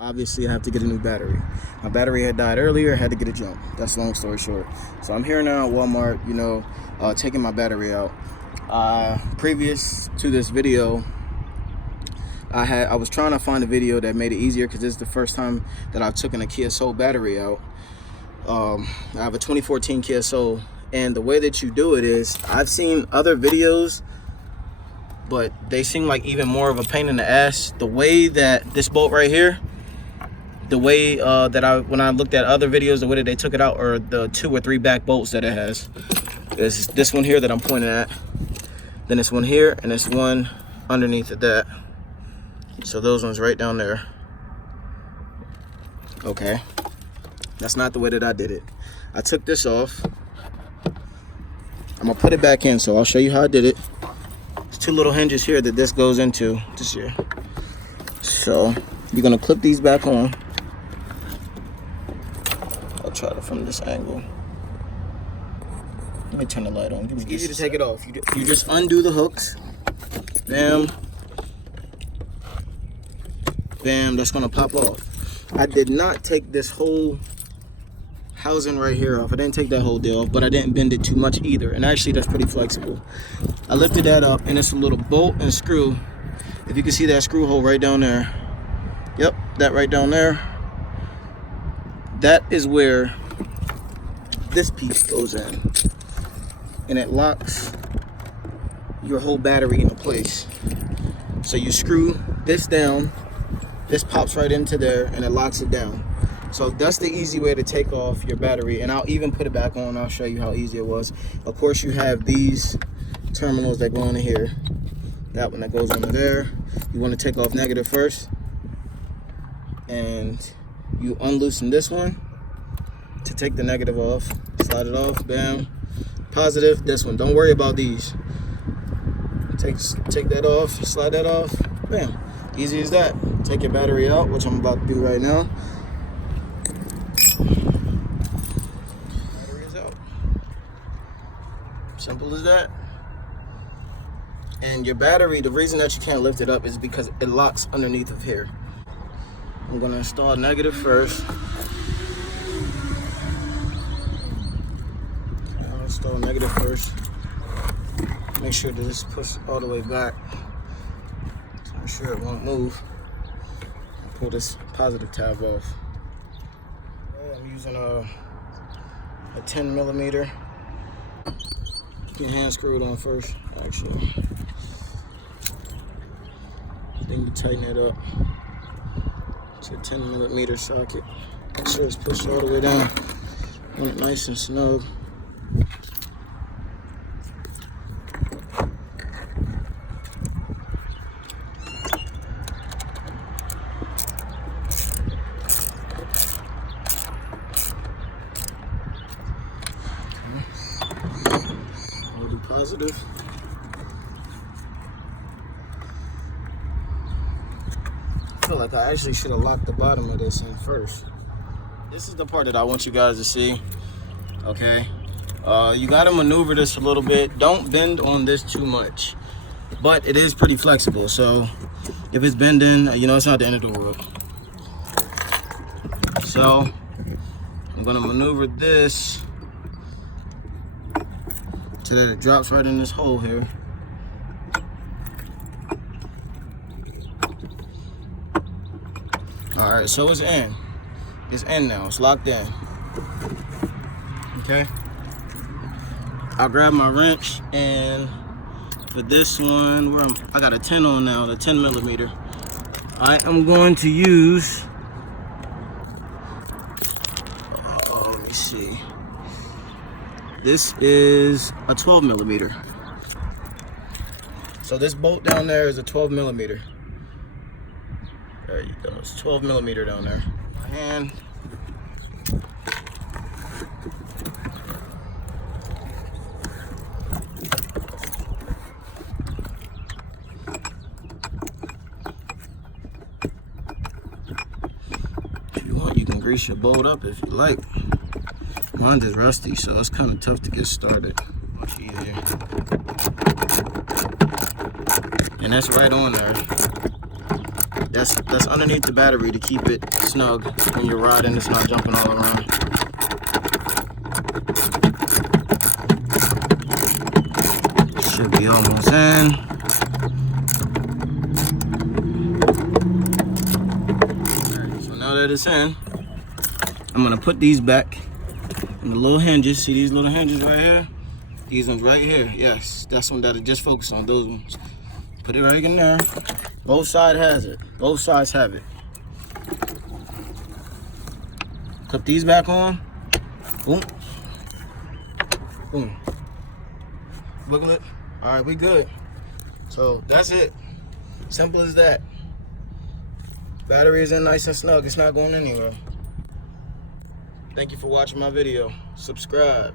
Obviously, I have to get a new battery. My battery had died earlier. I had to get a jump. That's long story short. So I'm here now at Walmart, taking my battery out. Previous to this video, I was trying to find a video that made it easier because this is the first time that I've taken a Kia Soul battery out. I have a 2014 Kia Soul, and the way that you do it is, I've seen other videos, but they seem like even more of a pain in the ass. The way that this bolt right here, the way when I looked at other videos, the way that they took it out, or the 2 or 3 back bolts that it has, is this one here that I'm pointing at, then this one here, and this one underneath of that. So those ones right down there. Okay, that's not the way that I did it. I took this off. I'm gonna put it back in, so I'll show you how I did it. There's 2 little hinges here that this goes into, this here. So you're gonna clip these back on. I'll try it from this angle. Let me turn the light on. It's easy to take it off. You just undo the hooks. Bam. Bam, that's gonna pop off. I did not take this whole housing right here off. I didn't take that whole deal off, but I didn't bend it too much either. And actually, that's pretty flexible. I lifted that up, and it's a little bolt and screw. If you can see that screw hole right down there. Yep, that right down there. That is where this piece goes in. And it locks your whole battery into place. So you screw this down, this pops right into there, and it locks it down. So that's the easy way to take off your battery, and I'll even put it back on. I'll show you how easy it was. Of course, you have these terminals that go into here. That one that goes under there. You want to take off negative first, and you unloosen this one to take the negative off. Slide it off, bam. Positive, this one. Don't worry about these. Take that off, slide that off, bam. Easy as that. Take your battery out, which I'm about to do right now. Battery is out. Simple as that. And your battery, the reason that you can't lift it up is because it locks underneath of here. I'm gonna install negative first. I'll install negative first. Make sure that this pushes all the way back. Make sure it won't move. I'll pull this positive tab off. Okay, I'm using a 10 millimeter. You can hand screw it on first, actually. Then you tighten it up to a 10 millimeter socket. Make sure it's pushed all the way down. Want it nice and snug. Positive. I feel like I actually should have locked the bottom of this in first. This is the part that I want you guys to see. Okay, you got to maneuver this a little bit. Don't bend on this too much, but it is pretty flexible. So if it's bending, it's not the end of the world. So I'm gonna maneuver this so that it drops right in this hole here. All right, so it's in. It's in now, it's locked in. Okay. I'll grab my wrench, and for this one, I got a 10 on now, the 10 millimeter. I am going to use, let me see. This is a 12 millimeter. So this bolt down there is a 12 millimeter. There you go, it's 12 millimeter down there. My hand. If you want, you can grease your bolt up if you like. Mine is rusty, so it's kind of tough to get started. Much easier. And that's right on there. That's underneath the battery to keep it snug when you're riding. It's not jumping all around. Should be almost in. Alright, so now that it's in, I'm gonna put these back in the little hinges. See these little hinges right here? These ones right here. Yes, that's one that'll just focus on those ones. Put it right in there. Both sides has it. Both sides have it. Clip these back on. Boom. Boom. Wiggle it. All right, we good. So that's it. Simple as that. Battery is in nice and snug. It's not going anywhere. Thank you for watching my video. Subscribe.